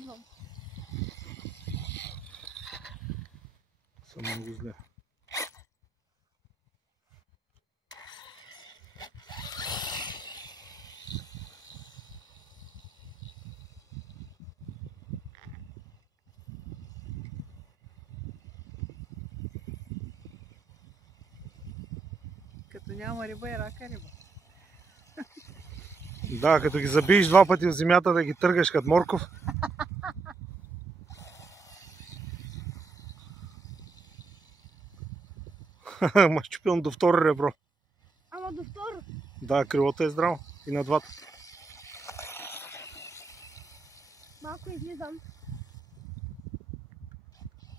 Идвам. Съм много зле. Като няма риба и рака риба. Да, като ги забиеш два пъти в земята да ги търгаш като морков. Ма щупилно до второ ребро. Ама до второ. Да, крилото е здраво. И на двата. Малко излизам.